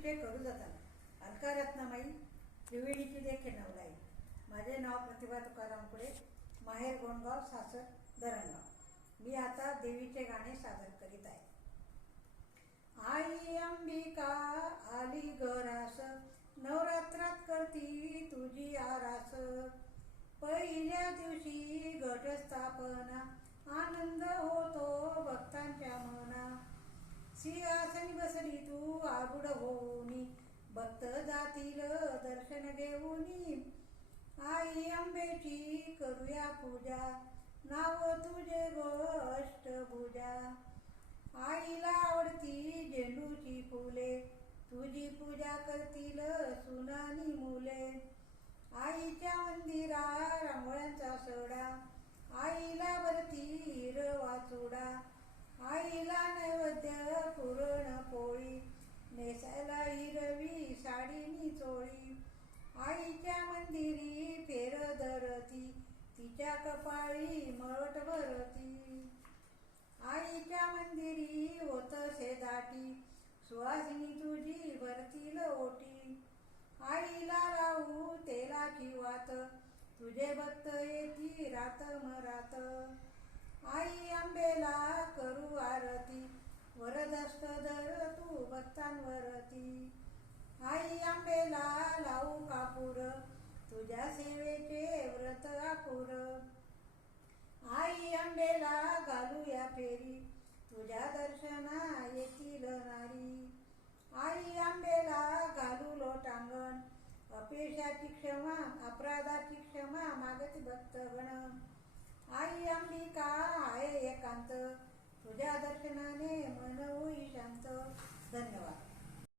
तिचे करू जाताना अलका रत्नामाई त्रिवेणीची देखील नवलाई. माझे नाव प्रतिभा तुकाराम कुडे, माहेर गोंडगाव, सासर धरणगाव. मी आता देवीचे गाणे सादर करीत आहे. आई अंबिका आली घरास, नवरात्रात करती तुझी आरास. पहिल्या दिवशी घटस्थापना, आनंद होतो भक्तांच्या मना. सिंहासनी बसली तू आरूढ होऊनी, भक्त जातील दर्शन घेऊनी. आई अंबेची करूया पूजा, नाव तुझे अष्टभुजा. आईला आवडती झेंडूची फुले, तुझी पूजा करतील सुनानी मुले. आईच्या मंदिरा रांगोळ्यांचा सडा, आईला भरती हिरवा चुडा. आईला नैवेद्य पुरणपोळी, नेसायला हिरवी साडीनी चोळी. आईच्या मंदिरी फेर धरती, तिच्या कपाळी मळवट भरती. आईच्या मंदिरी होतसे दाटी, सुवासिनी तुझी भरतील ओटी. आईला लावू तेलाची वात, तुझे भक्त येती रात मरात. आई अंबेला करू आरती, वरदहस्त धर तू भक्तांवरती. आई अंबेला लावू कापूर, तुझ्या सेवेचे व्रत आपुर. आई अंबेला घालूया फेरी, तुझ्या दर्शना येतील नारी. आई अंबेला घालू लोटांगण, अपयशाची क्षमा अपराधाची क्षमा मागती भक्तगण. आई अंबिका आहे एकांत, तुझ्या दर्शनाने मन होई शांत. धन्यवाद.